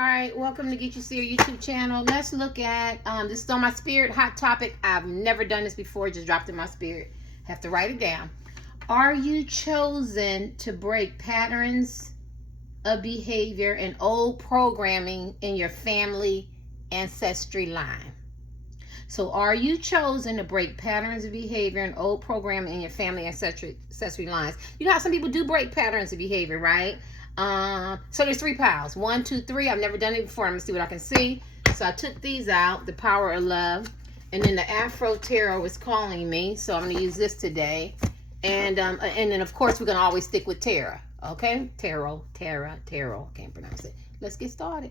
All right, welcome to Get You Seer YouTube channel. Let's look at, this is on my spirit, hot topic. I've never done this before, just dropped in my spirit. Have to write it down. Are you chosen to break patterns of behavior and old programming in your family ancestry line? So are you chosen to break patterns of behavior and old programming in your family ancestry lines? You know how some people do break patterns of behavior, right? So there's 3 piles. 1, 2, 3. I've never done it before. I'm gonna see what I can see. So I took these out, the power of love, and then the Afro Tarot was calling me, so I'm gonna use this today. And then of course we're gonna always stick with tarot. Okay, tarot. Can't pronounce it. Let's get started.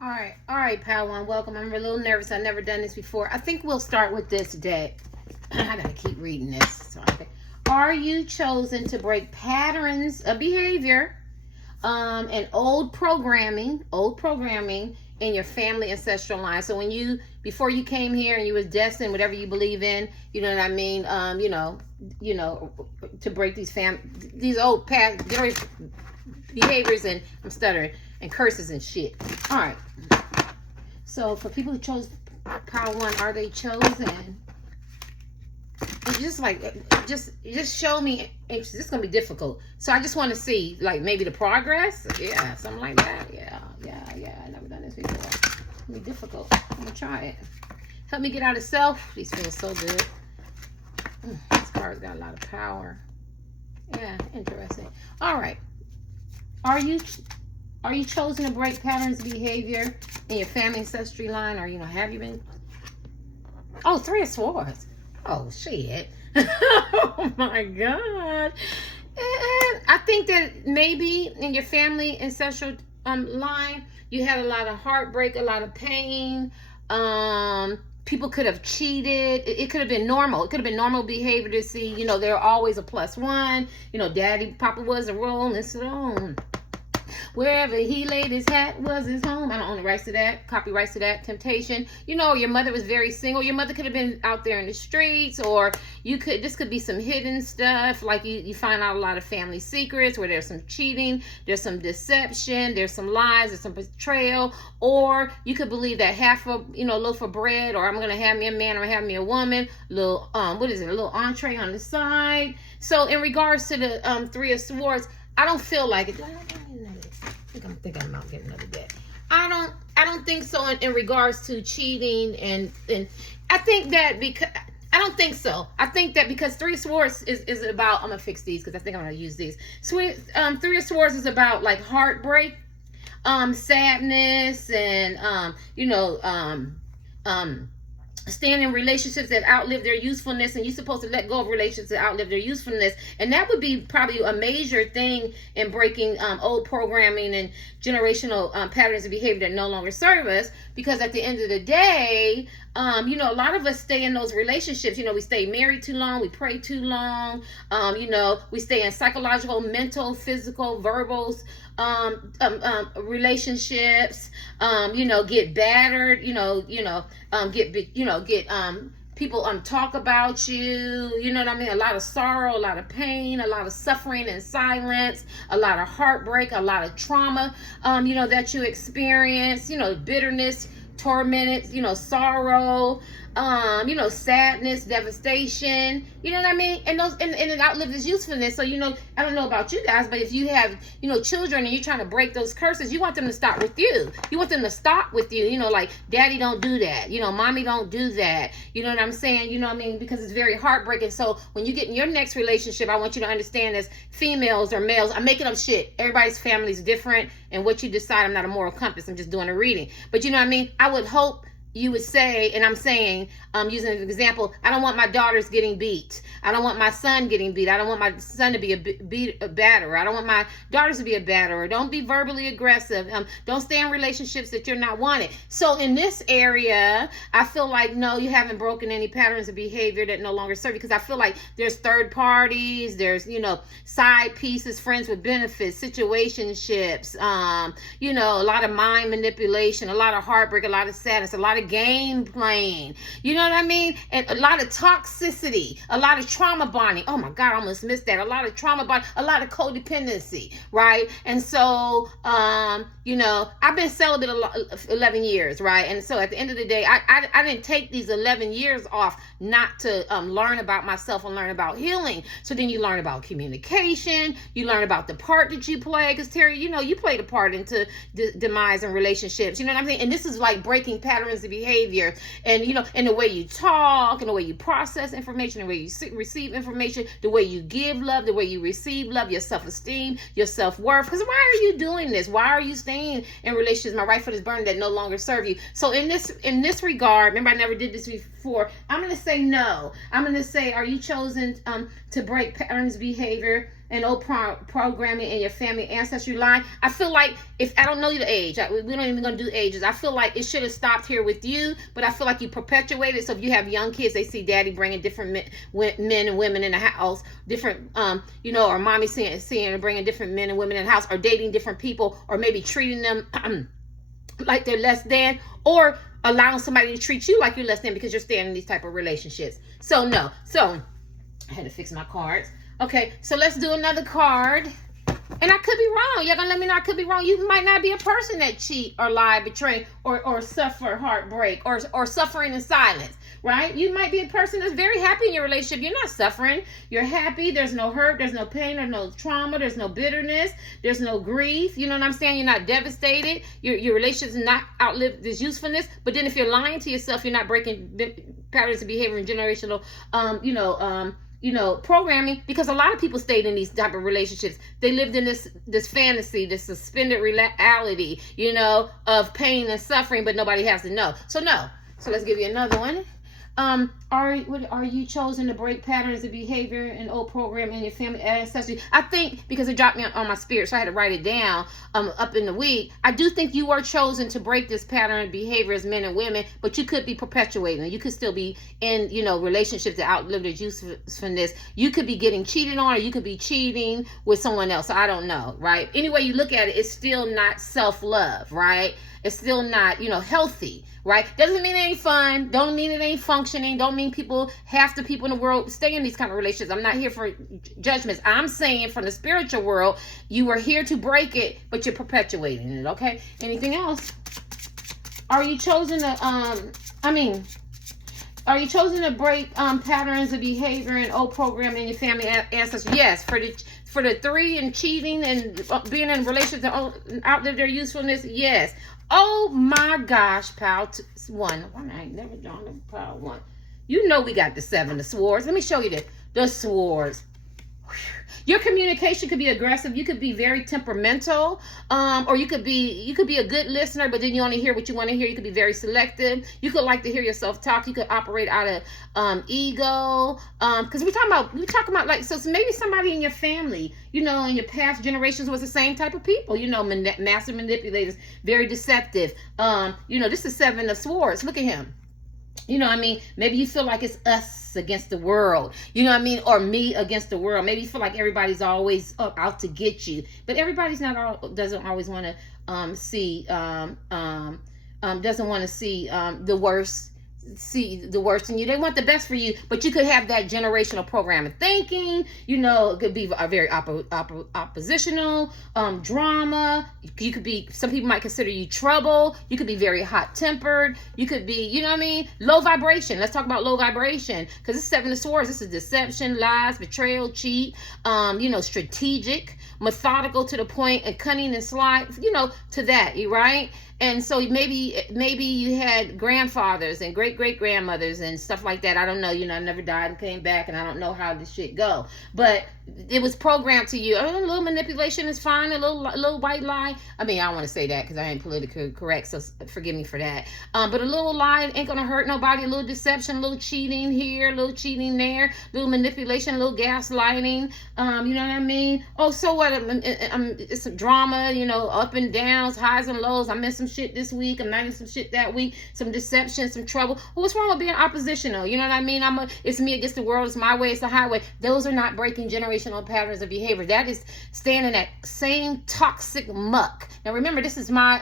All right, pile one, welcome. I'm a little nervous. I've never done this before. I think we'll start with this deck. I gotta keep reading this. So are you chosen to break patterns of behavior and old programming in your family ancestral line? So when you, before you came here and you was destined, whatever you believe in, you know what I mean, you know, to break these old past behaviors and, I'm stuttering, and curses and shit. All right. So for people who chose pile 1, are they chosen? It's just like, just show me. This is gonna be difficult, so I just want to see, like, maybe the progress. Yeah, something like that. Yeah. I've never done this before. It's gonna be difficult. I'm gonna try it. Help me get out of self. These feel so good. This card's got a lot of power. Yeah, interesting. All right. Are you chosen to break patterns of behavior in your family ancestry line, or have you been? Oh, 3 of Swords. Oh, shit. Oh, my God. And I think that maybe in your family ancestral line, you had a lot of heartbreak, a lot of pain. People could have cheated. It could have been normal. It could have been normal behavior to see, they're always a +1. Daddy, Papa was a Rolling Stone. Wherever he laid his hat was his home. I don't own the rights to that, copyrights to that. Temptation. Your mother was very single. Your mother could have been out there in the streets, or this could be some hidden stuff. Like you find out a lot of family secrets where there's some cheating, there's some deception, there's some lies, there's some betrayal. Or you could believe that half a loaf of bread, or I'm gonna have me a man, I'm gonna have me a woman, little a little entree on the side. So in regards to the 3 of Swords, I don't feel like it. I think I'm not getting another deck. I don't think so in regards to cheating and I think that because I don't think so. I think that because 3 of Swords is about, I'm gonna fix these because I think I'm gonna use these. 3 of Swords is about like heartbreak, sadness, and staying in relationships that outlive their usefulness, and you're supposed to let go of relationships that outlive their usefulness. And that would be probably a major thing in breaking old programming and generational patterns of behavior that no longer serve us. Because at the end of the day, a lot of us stay in those relationships. We stay married too long, we pray too long, we stay in psychological, mental, physical, verbal relationships, get battered, get people talk about you, a lot of sorrow, a lot of pain, a lot of suffering and silence, a lot of heartbreak, a lot of trauma that you experience, bitterness, tormented, sorrow, sadness, devastation, and it outlived its usefulness. So, I don't know about you guys, but if you have, children and you're trying to break those curses, you want them to start with you. You want them to stop with you, like, daddy don't do that, mommy don't do that. You know what I'm saying? Because it's very heartbreaking. So when you get in your next relationship, I want you to understand, as females or males, I'm making up shit. Everybody's family is different, and what you decide, I'm not a moral compass. I'm just doing a reading. But I would hope you would say, and I'm saying, using an example, I don't want my daughters getting beat. I don't want my son getting beat. I don't want my son to be a batterer. I don't want my daughters to be a batterer. Don't be verbally aggressive. Don't stay in relationships that you're not wanted. So in this area, I feel like, no, you haven't broken any patterns of behavior that no longer serve you, because I feel like there's third parties, there's, side pieces, friends with benefits, situationships, a lot of mind manipulation, a lot of heartbreak, a lot of sadness, a lot of of game playing. You know what I mean? And a lot of toxicity, a lot of trauma bonding. Oh my God, I almost missed that. A lot of trauma bonding, a lot of codependency, right? And so, you know, I've been celibate 11 years, right? And so at the end of the day, I didn't take these 11 years off not to learn about myself and learn about healing. So then you learn about communication, you learn about the part that you play, because Terry, you know, you played a part into demise and relationships, you know what I'm saying? And this is like breaking patterns of behavior, and you know, and the way you talk, and the way you process information, the way you receive information, the way you give love, the way you receive love, your self-esteem, your self-worth. Because why are you doing this? Why are you staying in relationships? My right foot is burning that no longer serve you. So in this regard, remember I never did this before, I'm going to say no. I'm going to say, are you chosen to break patterns of behavior and old programming in your family ancestry line? I feel like, if I don't know the age, we don't even gonna do ages. I feel like it should have stopped here with you, but I feel like you perpetuate it. So if you have young kids, they see daddy bringing different men and women in the house, different, you know, or mommy seeing and bringing different men and women in the house, or dating different people, or maybe treating them like they're less than, or allowing somebody to treat you like you're less than because you're staying in these type of relationships. So no. So I had to fix my cards. Okay, so let's do another card. And I could be wrong. Y'all gonna let me know I could be wrong. You might not be a person that cheat or lie, betray, or suffer heartbreak, or suffering in silence, right? You might be a person that's very happy in your relationship. You're not suffering. You're happy. There's no hurt. There's no pain. There's no trauma. There's no bitterness. There's no grief. You know what I'm saying? You're not devastated. Your relationship has not outlived this usefulness. But then if you're lying to yourself, you're not breaking patterns of behavior and generational, programming, because a lot of people stayed in these type of relationships. They lived in this fantasy, this suspended reality, you know, of pain and suffering, but nobody has to know. So no. So let's give you another one. Are you chosen to break patterns of behavior and old program in your family ancestry? I think, because it dropped me on my spirit, so I had to write it down up in the week. I do think you are chosen to break this pattern of behavior as men and women, but you could be perpetuating. You could still be in, you know, relationships that outlive their usefulness. You could be getting cheated on, or you could be cheating with someone else. I don't know, right? Any way you look at it, it's still not self-love, right? It's still not, you know, healthy, right? Doesn't mean it ain't fun. Don't mean it ain't functioning. Don't mean half the people in the world stay in these kind of relationships. I'm not here for judgments. I'm saying from the spiritual world, you are here to break it, but you're perpetuating it, okay? Anything else? Are you chosen to, are you chosen to break patterns of behavior and old program in your family ancestors? Yes, for the 3 and cheating and being in relationships that outlive their usefulness, yes. Oh my gosh, pile 1. Why I ain't never drawn a pile 1. You know we got the 7 of swords. Let me show you the swords. Your communication could be aggressive. You could be very temperamental, or you could be a good listener, but then you only hear what you want to hear. You could be very selective. You could like to hear yourself talk. You could operate out of ego, because we're talking about like, so maybe somebody in your family, you know, in your past generations was the same type of people, you know, master manipulators, very deceptive. You know, this is 7 of swords. Look at him. You know what I mean? Maybe you feel like it's us against the world. You know what I mean? Or me against the world. Maybe you feel like everybody's always out to get you. But everybody's doesn't always want to see the worst. See the worst in you. They want the best for you, but you could have that generational program of thinking. You know, it could be a very oppositional, drama. You could be, some people might consider you trouble. You could be very hot tempered. You could be, you know what I mean, low vibration. Let's talk about low vibration, because this is 7 of swords. This is deception, lies, betrayal, cheat. You know, strategic, methodical to the point, and cunning and sly. You know, to that, you right. And so maybe you had grandfathers and great-great-grandmothers and stuff like that. I don't know. You know, I never died and came back, and I don't know how this shit go. But it was programmed to you. A little manipulation is fine. A little white lie. I mean, I don't want to say that because I ain't politically correct, so forgive me for that. But a little lie ain't going to hurt nobody. A little deception, a little cheating here, a little cheating there, a little manipulation, a little gaslighting. You know what I mean? Oh, so what? It's some drama, you know, up and downs, highs and lows. I'm in some shit this week. I'm not in some shit that week. Some deception, some trouble. Well, what's wrong with being oppositional? You know what I mean? It's me against the world. It's my way. It's the highway. Those are not breaking generations generational patterns of behavior. That is staying in that same toxic muck. Now remember, this is my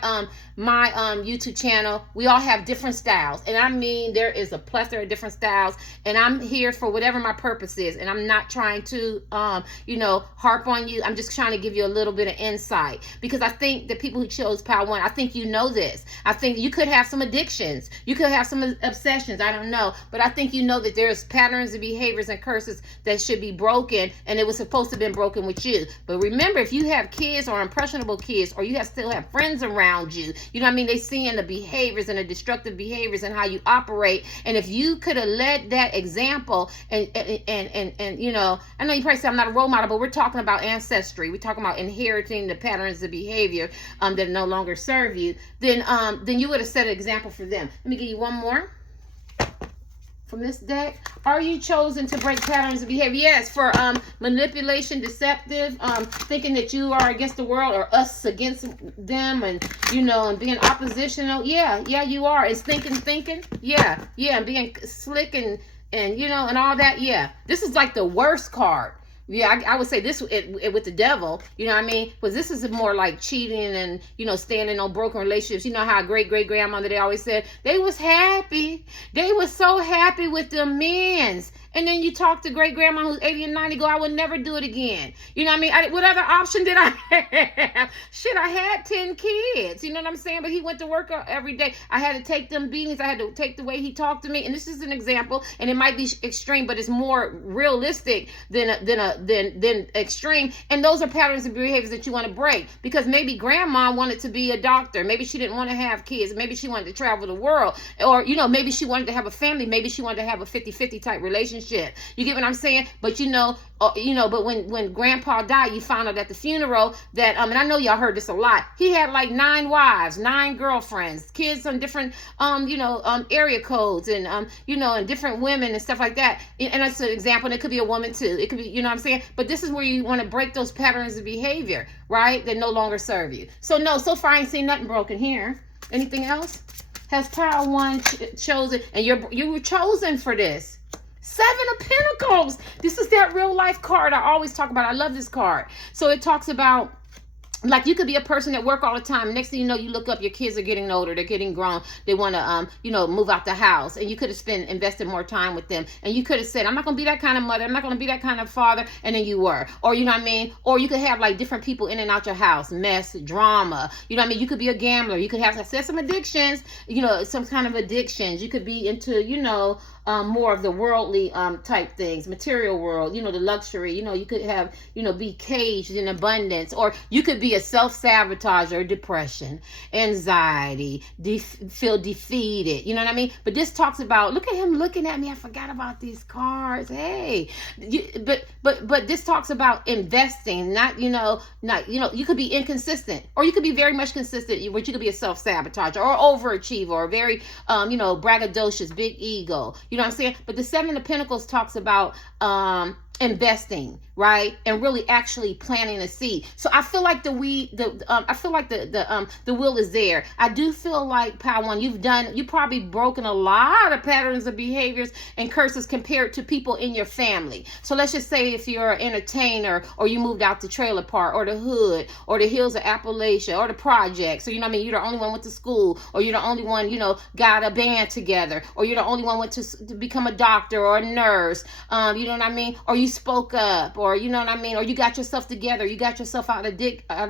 YouTube channel. We all have different styles, and I mean there is a plethora of different styles, and I'm here for whatever my purpose is, and I'm not trying to harp on you. I'm just trying to give you a little bit of insight, because I think the people who chose Power One, I think you know this. I think you could have some addictions, you could have some obsessions, I don't know, but I think you know that there's patterns of behaviors and curses that should be broken, and it was supposed to have been broken with you. But remember, if you have kids or impressionable kids, or you still have friends around you, you know what I mean, they seeing the behaviors and the destructive behaviors and how you operate. And if you could have led that example, and you know, I know you probably say I'm not a role model, but we're talking about ancestry, we're talking about inheriting the patterns of behavior that no longer serve you, then you would have set an example for them. Let me give you one more from this deck. Are you chosen to break patterns of behavior? Yes, for manipulation, deceptive, thinking that you are against the world or us against them, and and being oppositional. Yeah, you are. It's thinking. Yeah, and being slick and and all that. Yeah, this is like the worst card. Yeah, I would say this with the devil, you know what I mean? Because this is more like cheating and, standing on broken relationships. You know how great-great-grandmother, they always said, they was happy. They was so happy with the men's. And then you talk to great-grandma who's 80 and 90, go, I would never do it again. You know what I mean? What other option did I have? Shit, I had 10 kids. You know what I'm saying? But he went to work every day. I had to take them beatings. I had to take the way he talked to me. And this is an example, and it might be extreme, but it's more realistic than extreme. And those are patterns of behaviors that you want to break, because maybe grandma wanted to be a doctor. Maybe she didn't want to have kids. Maybe she wanted to travel the world. Or, maybe she wanted to have a family. Maybe she wanted to have a 50-50 type relationship. You get what I'm saying? But but when grandpa died, you found out at the funeral that and I know y'all heard this a lot, he had like 9 wives, 9 girlfriends, kids on different area codes, and and different women and stuff like that. And that's an example, and it could be a woman too. It could be, what I'm saying? But this is where you want to break those patterns of behavior, right? That no longer serve you. So no, so far I ain't seen nothing broken here. Anything else? Has Power One chosen, and you were chosen for this. 7 of Pentacles. This is that real life card I always talk about. I love this card. So it talks about, like, you could be a person that work all the time. Next thing you know, you look up, your kids are getting older, they're getting grown, they want to move out the house, and you could have invested more time with them, and you could have said, I'm not gonna be that kind of mother, I'm not gonna be that kind of father, and then you were. Or you know what I mean? Or you could have like different people in and out your house, mess, drama, you know what I mean? You could be a gambler, you could have some addictions, some kind of addictions. You could be into more of the worldly type things, material world, the luxury, you could have, be caged in abundance. Or you could be a self-sabotage or depression, anxiety, feel defeated, you know what I mean? But this talks about, look at him looking at me, I forgot about these cards. Hey, but this talks about investing, not you could be inconsistent, or you could be very much consistent, but you could be a self-sabotager or overachiever, or very braggadocious, big ego. You know what I'm saying? But the 7 of Pentacles talks about investing, right? And really actually planting a seed. So I feel like the will is there. I do feel like, Power One, you've probably broken a lot of patterns of behaviors and curses compared to people in your family. So let's just say if you're an entertainer, or you moved out the trailer park, or the hood, or the hills of Appalachia, or the projects. So you're the only one went to school, or you're the only one, got a band together, or you're the only one went to become a doctor or a nurse. You know what I mean? Or you spoke up, or you know what I mean, or you got yourself together, you got yourself out of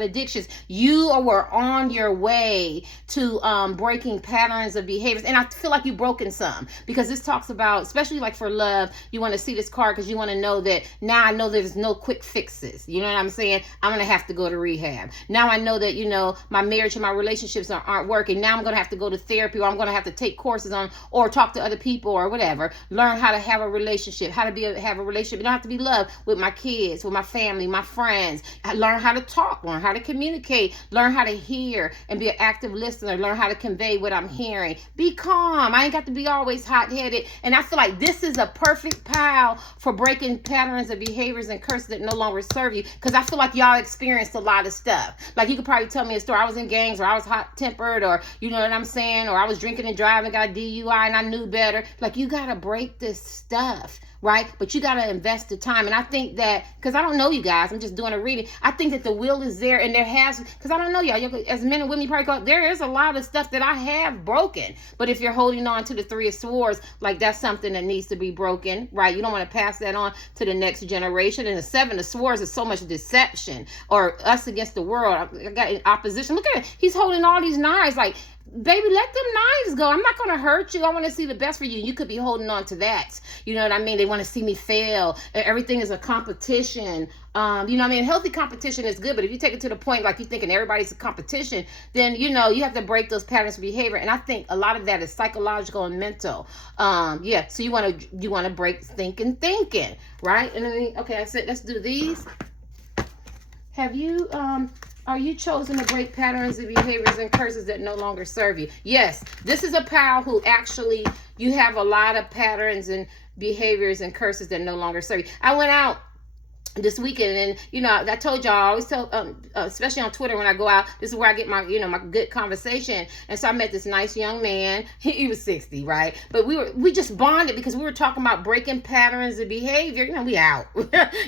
addictions. You were on your way to breaking patterns of behaviors. And I feel like you've broken some, because this talks about, especially like for love, you want to see this card because you want to know that now I know there's no quick fixes. You know what I'm saying? I'm gonna have to go to rehab. Now I know that my marriage and my relationships aren't working. Now I'm gonna have to go to therapy, or I'm gonna have to take courses on, or talk to other people, or whatever. Learn how to have a relationship, how to have a relationship. You don't have to be loved with my kids, with my family, my friends. I learn how to talk, learn how to communicate, learn how to hear and be an active listener, learn how to convey what I'm hearing. Be calm. I ain't got to be always hot-headed. And I feel like this is a perfect pile for breaking patterns of behaviors and curses that no longer serve you, because I feel like y'all experienced a lot of stuff. Like, you could probably tell me a story. I was in gangs, or I was hot-tempered, or you know what I'm saying, or I was drinking and driving, got a DUI, and I knew better. Like, you got to break this stuff, right? But you got to invest the time. And I think that, because I don't know you guys, I'm just doing a reading. I think that the will is there, and there has, because I don't know y'all, as men and women, you probably go, there is a lot of stuff that I have broken. But if you're holding on to the Three of Swords, like that's something that needs to be broken, right? You don't want to pass that on to the next generation. And the Seven of Swords is so much deception, or us against the world. I got in opposition. Look at it. He's holding all these knives, like, baby, let them knives go. I'm not going to hurt you. I want to see the best for you. You could be holding on to that. You know what I mean? They want to see me fail. Everything is a competition. You know what I mean? Healthy competition is good, but if you take it to the point like you're thinking everybody's a competition, then, you know, you have to break those patterns of behavior. And I think a lot of that is psychological and mental. Yeah, so you want to break thinking, right? And then, okay, I said, let's do these. Have you, are you chosen to break patterns of behaviors and curses that no longer serve you? Yes, this is a pal who actually, you have a lot of patterns and behaviors and curses that no longer serve you. I went out this weekend, and you know, I told y'all, I always tell, especially on Twitter when I go out, this is where I get my, you know, my good conversation. And so I met this nice young man. He was 60, right? But we just bonded because we were talking about breaking patterns of behavior. You know, we out.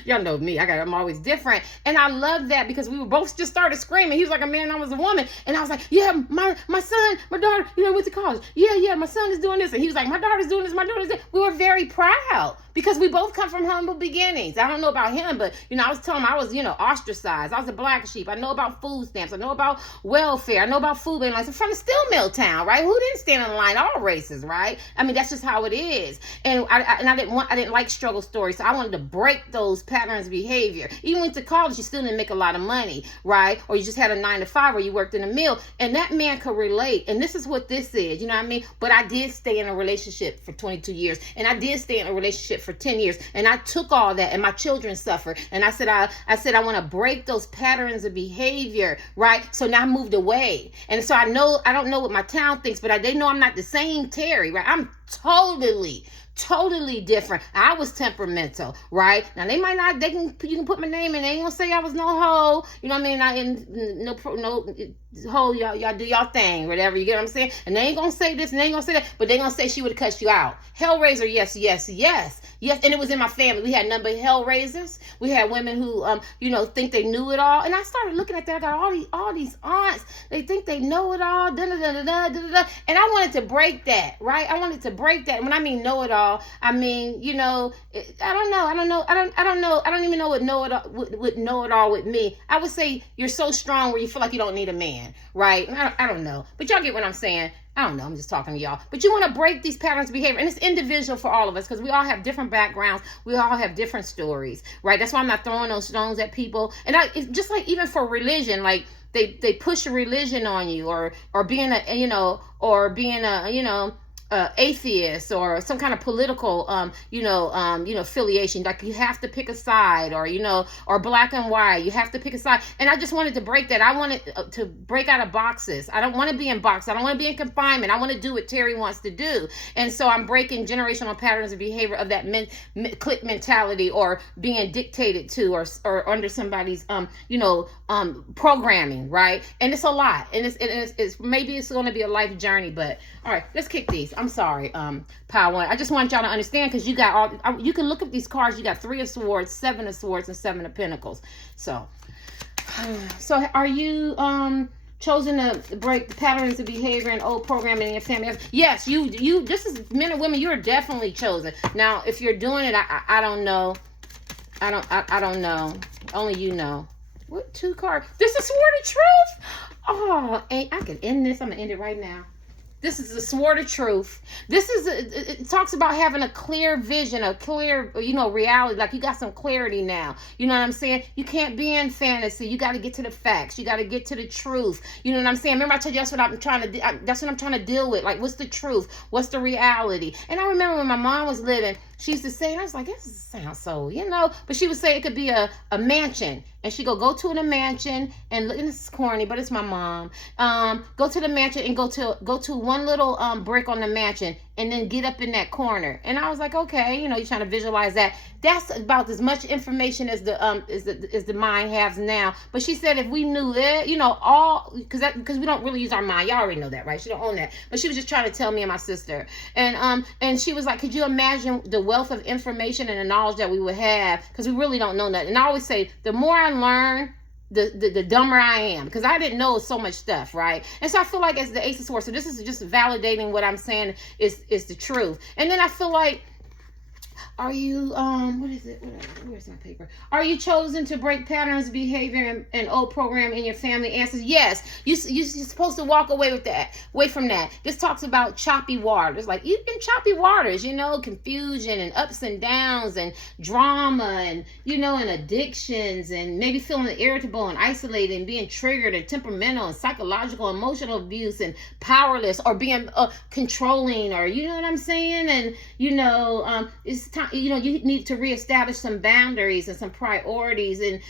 Y'all know me. I'm always different, and I love that because we were both just started screaming. He was like a man, I was a woman, and I was like, yeah, my son, my daughter, you know, went to college. Yeah, my son is doing this, and he was like, my daughter's doing this, my daughter's doing this. We were very proud because we both come from humble beginnings. I don't know about him, but, you know, I was telling him I was, you know, ostracized. I was a black sheep. I know about food stamps. I know about welfare. I know about food bank lines. I'm from a steel mill town, right? Who didn't stand in the line? All races, right? I mean, that's just how it is. And I didn't like struggle stories, so I wanted to break those patterns of behavior. Even went to college, you still didn't make a lot of money, right? Or you just had a 9-to-5 where you worked in a mill. And that man could relate. And this is what this is, you know what I mean? But I did stay in a relationship for 22 years. And I did stay in a relationship for 10 years, and I took all that, and my children suffered, and I said I want to break those patterns of behavior, right? So now I moved away, and so I don't know what my town thinks, but they know I'm not the same Terry, right? I'm totally different. I was temperamental, right? Now they might not, you can put my name in, they ain't gonna say I was no hoe, you know what I mean? No hoe, y'all do y'all thing, whatever, you get what I'm saying? And they ain't gonna say this and they ain't gonna say that, but they gonna say she would have cussed you out. Hellraiser, yes. And it was in my family. We had none but hellraisers. We had women who, you know, think they knew it all. And I started looking at that. I got all these aunts. They think they know it all. And I wanted to break that, right? I wanted to break that. When I mean know it all, I mean, you know, I don't know. I don't even know what know it all with me. I would say you're so strong where you feel like you don't need a man, right? I don't know. But y'all get what I'm saying. I don't know. I'm just talking to y'all. But you want to break these patterns of behavior. And it's individual for all of us because we all have different backgrounds. We all have different stories, right? That's why I'm not throwing those stones at people. And it's just like even for religion, like they push a religion on you or being a, you know, atheist or some kind of political, affiliation. Like you have to pick a side or black and white. You have to pick a side. And I just wanted to break that. I wanted to break out of boxes. I don't want to be in boxes. I don't want to be in confinement. I want to do what Terry wants to do. And so I'm breaking generational patterns of behavior of that clique mentality or being dictated to or under somebody's, programming, right? And it's a lot. And it's maybe it's going to be a life journey, but all right, let's kick these. I'm sorry, Power One. I just want y'all to understand because you got all. You can look at these cards. You got 3 of Swords, 7 of Swords, and 7 of Pentacles. So are you chosen to break the patterns of behavior and old programming in your family? Yes, you. This is men and women. You're definitely chosen. Now, if you're doing it, I don't know. I don't know. Only you know. What 2 cards? This is Sword of Truth. Oh, I can end this. I'm gonna end it right now. This is the Sword of Truth. This is it talks about having a clear vision, a clear, reality. Like you got some clarity now. You know what I'm saying? You can't be in fantasy. You got to get to the facts. You got to get to the truth. You know what I'm saying? Remember I told you that's what I'm trying to deal with. Like what's the truth? What's the reality? And I remember when my mom was living, she used to say, and I was like, this sounds so, but she would say it could be a mansion. And she go to the mansion and look, and this is corny, but it's my mom. Go to the mansion and go to one little brick on the mansion and then get up in that corner. And I was like, okay, you're trying to visualize that. That's about as much information as the mind has now. But she said if we knew it, all because we don't really use our mind. Y'all already know that, right? She don't own that. But she was just trying to tell me and my sister. And she was like, could you imagine the wealth of information and the knowledge that we would have, because we really don't know nothing. And I always say, the more I learn, the dumber I am, because I didn't know so much stuff, right? And so I feel like, as the Ace of Swords, so this is just validating what I'm saying is the truth. And then I feel like, are you, what is it? Where's my paper? Are you chosen to break patterns of behavior and old program in your family ancestors? Yes. You're supposed to walk away from that. This talks about choppy waters. Like, you've been choppy waters, confusion and ups and downs and drama and, and addictions and maybe feeling irritable and isolated and being triggered and temperamental and psychological, emotional abuse and powerless, or being controlling, or, you know what I'm saying? And, it's time, you need to reestablish some boundaries and some priorities in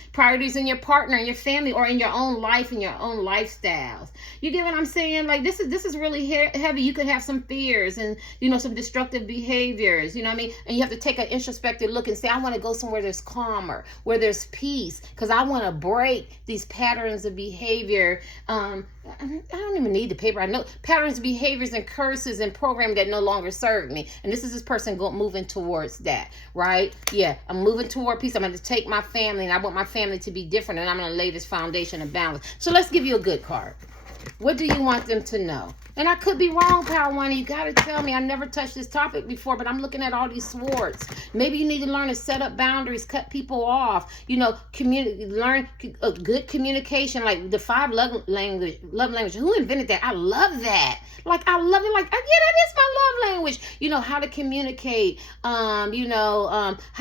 your partner, in your family, or in your own life and your own lifestyles. You get what I'm saying? Like, this is really heavy. You could have some fears and, some destructive behaviors, And you have to take an introspective look and say, I want to go somewhere there's calmer, where there's peace, because I want to break these patterns of behavior. I don't even need the paper. I know patterns, behaviors, and curses and programming that no longer serve me. And this is this person moving towards that, right? Yeah, I'm moving toward peace. I'm going to take my family, and I want my family to be different, and I'm going to lay this foundation of balance. So let's give you a good card. What do you want them to know? And I could be wrong, Power One. You got to tell me. I never touched this topic before, but I'm looking at all these swords. Maybe you need to learn to set up boundaries, cut people off, learn a good communication, like the 5 love language. Who invented that? I love that. I love it. Yeah, that is my love language. How to communicate, how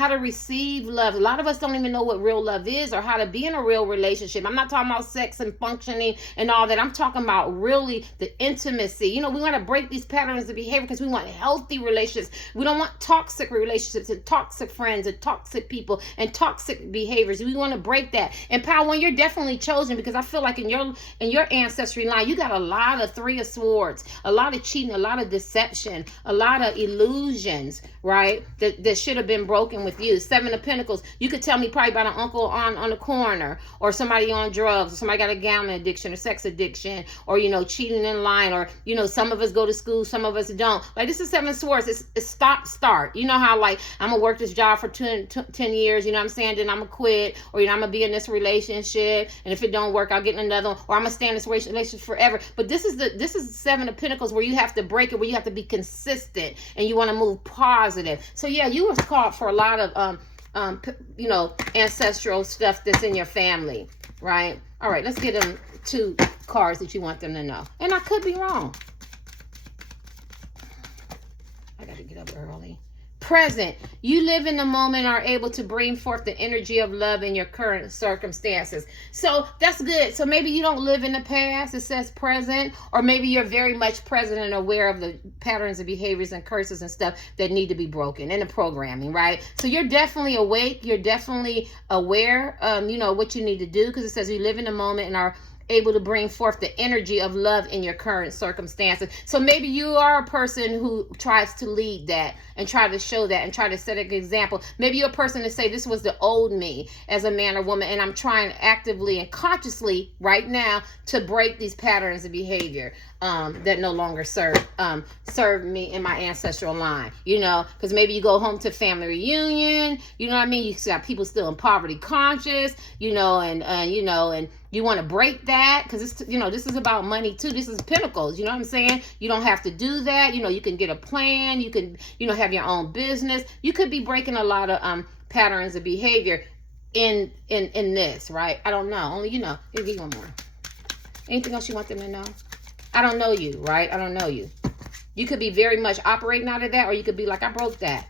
to receive love. A lot of us don't even know what real love is, or how to be in a real relationship. I'm not talking about sex and functioning and all that. I'm talking about really the intimacy. We want to break these patterns of behavior because we want healthy relationships. We don't want toxic relationships and toxic friends and toxic people and toxic behaviors. We want to break that. And Power One, you're definitely chosen, because I feel like in your ancestry line, you got a lot of 3 of Swords, a lot of cheating, a lot of deception, a lot of illusions, right? That should have been broken with you. 7 of Pentacles. You could tell me probably about an uncle on the corner, or somebody on drugs, or somebody got a gambling addiction or sex addiction, or cheating in line, or some of us go to school, some of us don't. Like, this is 7 of Swords. It's stop, start. You know how, like, I'm gonna work this job for 10 years, what I'm saying, then I'm gonna quit, or I'm gonna be in this relationship, and if it don't work, I'll get in another one, or I'm gonna stay in this relationship forever. But this is 7 of Pentacles, where you have to break it, where you have to be consistent, and you want to move positive. So yeah, you was called for a lot of ancestral stuff that's in your family, right? All right, let's get them 2 cards that you want them to know. And I could be wrong. I got to get up early. Present. You live in the moment, are able to bring forth the energy of love in your current circumstances. So that's good. So maybe you don't live in the past. It says present. Or maybe you're very much present and aware of the patterns and behaviors and curses and stuff that need to be broken in the programming, right? So you're definitely awake. You're definitely aware, what you need to do, because it says you live in the moment and are able to bring forth the energy of love in your current circumstances. So maybe you are a person who tries to lead that and try to show that and try to set an example. Maybe you're a person to say, this was the old me as a man or woman, and I'm trying actively and consciously right now to break these patterns of behavior that no longer serve me in my ancestral line, because maybe you go home to family reunion, you know what I mean? You got people still in poverty conscious, and you want to break that, because it's, this is about money too. This is Pentacles, you know what I'm saying? You don't have to do that. You can get a plan. You can, have your own business. You could be breaking a lot of patterns of behavior in this, right? I don't know. Only Give me one more. Anything else you want them to know? I don't know you, right? I don't know you. You could be very much operating out of that, or you could be like, I broke that.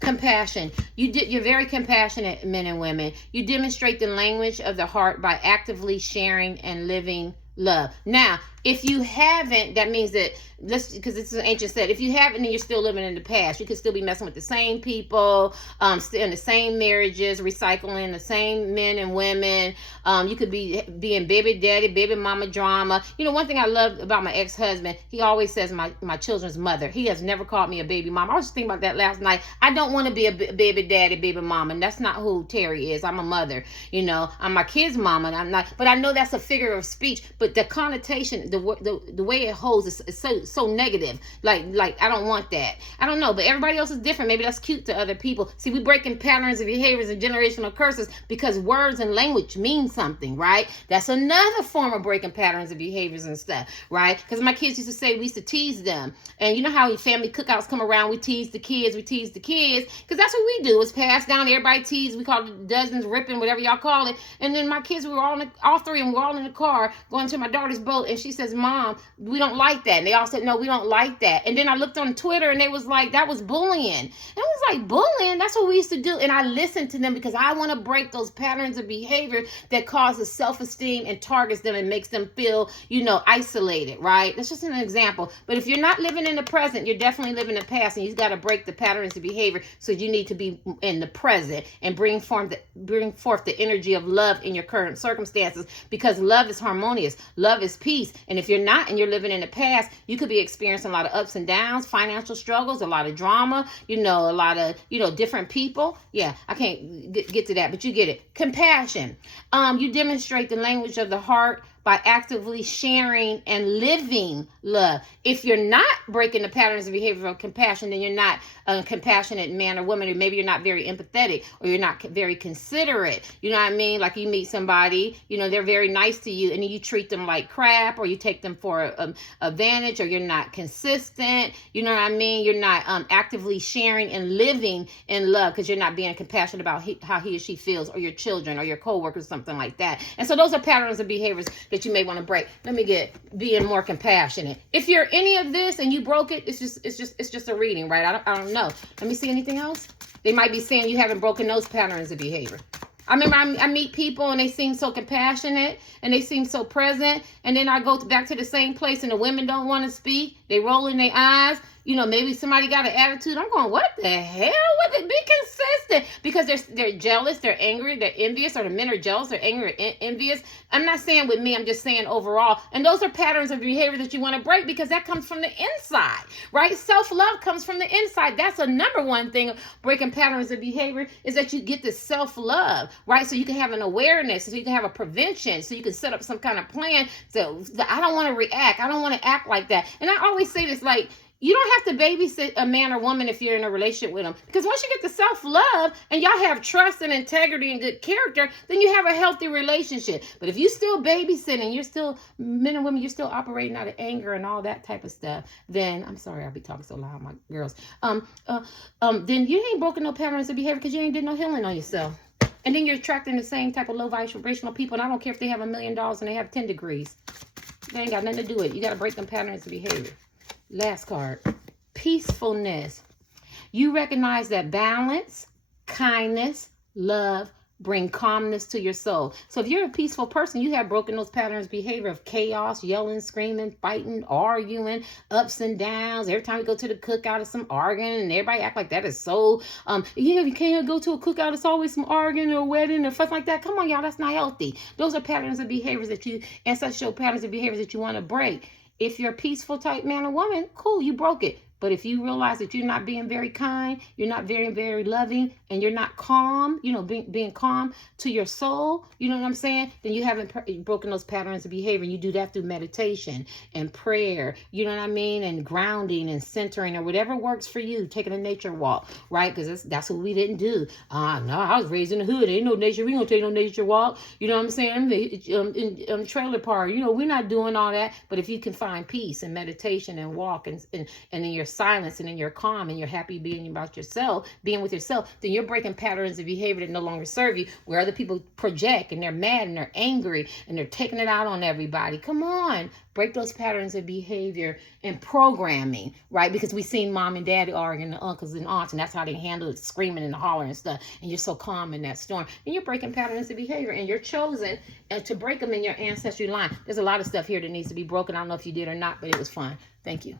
Compassion. You're very compassionate, men and women. You demonstrate the language of the heart by actively sharing and living love. Now, if you haven't, that means that, because it's an ancient set, if you haven't, then you're still living in the past. You could still be messing with the same people, still in the same marriages, recycling the same men and women. You could be being baby daddy, baby mama drama. One thing I love about my ex-husband, he always says my children's mother. He has never called me a baby mama. I was just thinking about that last night. I don't want to be a baby daddy, baby mama, and that's not who Terry is. I'm a mother. I'm my kid's mama, and I'm not. But I know that's a figure of speech. But the connotation, the way it holds is so negative. Like I don't want that. I don't know, but everybody else is different. Maybe that's cute to other people. See, we breaking patterns and behaviors and generational curses because words and language mean something, right? That's another form of breaking patterns and behaviors and stuff, right? Because my kids used to say we used to tease them, and you know how family cookouts come around, we tease the kids, because that's what we do. It's passed down. Everybody tease. We call it dozens, ripping, whatever y'all call it. And then my kids, we were all three of them were all in the car going to my daughter's boat, and she says, "Mom, we don't like that." And they all said, "No, we don't like that." And then I looked on Twitter, and they was like, "That was bullying." And I was like, "Bullying? That's what we used to do." And I listened to them because I want to break those patterns of behavior that causes self-esteem and targets them and makes them feel, isolated, right? That's just an example. But if you're not living in the present, you're definitely living in the past, and you've got to break the patterns of behavior. So you need to be in the present and bring forth the energy of love in your current circumstances, because love is harmonious. Love is peace. And if you're not and you're living in the past, you could be experiencing a lot of ups and downs, financial struggles, a lot of drama, a lot of, different people. Yeah, I can't get to that, but you get it. Compassion. You demonstrate the language of the heart by actively sharing and living love. If you're not breaking the patterns of behavior of compassion, then you're not a compassionate man or woman, or maybe you're not very empathetic, or you're not very considerate. You know what I mean? Like you meet somebody, they're very nice to you, and you treat them like crap, or you take them for advantage, or you're not consistent. You know what I mean? You're not actively sharing and living in love because you're not being compassionate about how he or she feels, or your children, or your coworkers, something like that. And so those are patterns of behaviors that you may want to break. Let me get being more compassionate. If you're any of this and you broke it, it's just a reading, right? I don't know. Let me see anything else. They might be saying you haven't broken those patterns of behavior. I remember I meet people and they seem so compassionate and they seem so present, and then I go back to the same place and the women don't want to speak. They roll in their eyes. Maybe somebody got an attitude. I'm going, what the hell? Be consistent, because they're jealous, they're angry, they're envious, or the men are jealous, they're angry, or envious. I'm not saying with me, I'm just saying overall. And those are patterns of behavior that you want to break, because that comes from the inside, right? Self-love comes from the inside. That's a number one thing of breaking patterns of behavior, is that you get the self-love, right? So you can have an awareness, so you can have a prevention, so you can set up some kind of plan. So I don't want to react. I don't want to act like that. And I always say this, like, you don't have to babysit a man or woman if you're in a relationship with them, because once you get the self-love and y'all have trust and integrity and good character, then you have a healthy relationship. But if you still babysitting, you're still, men and women, you're still operating out of anger and all that type of stuff, then I'm sorry, I'll be talking so loud, my girls. Then you ain't broken no patterns of behavior, because you ain't did no healing on yourself. And then you're attracting the same type of low vibrational people. And I don't care if they have $1 million and they have 10 degrees. They ain't got nothing to do with it. You got to break them patterns of behavior. Last card, peacefulness. You recognize that balance, kindness, love bring calmness to your soul. So if you're a peaceful person, you have broken those patterns of behavior of chaos, yelling, screaming, fighting, arguing, ups and downs. Every time you go to the cookout, it's some arguing, and everybody act like that is so, you can't go to a cookout, it's always some arguing or wedding or stuff like that. Come on, y'all, that's not healthy. Those are patterns of behaviors ancestral patterns of behaviors that you want to break. If you're a peaceful type man or woman, cool, you broke it. But if you realize that you're not being very kind, you're not very, very loving, and you're not calm, being calm to your soul, you know what I'm saying? Then you haven't broken those patterns of behavior. You do that through meditation and prayer, you know what I mean? And grounding and centering, or whatever works for you, taking a nature walk, right? Because that's what we didn't do. No, I was raised in the hood. Ain't no nature. We don't take no nature walk. You know what I'm saying? In trailer park, we're not doing all that. But if you can find peace and meditation and walk and in your silence and in your calm and you're happy being with yourself, then you're breaking patterns of behavior that no longer serve you, where other people project and they're mad and they're angry and they're taking it out on everybody. Come on, break those patterns of behavior and programming, right? Because we seen mom and daddy arguing, the uncles and aunts, and that's how they handle it, screaming and hollering and stuff. And you're so calm in that storm, and you're breaking patterns of behavior, and you're chosen to break them in your ancestry line. There's a lot of stuff here that needs to be broken. I don't know if you did or not, but it was fun. Thank you.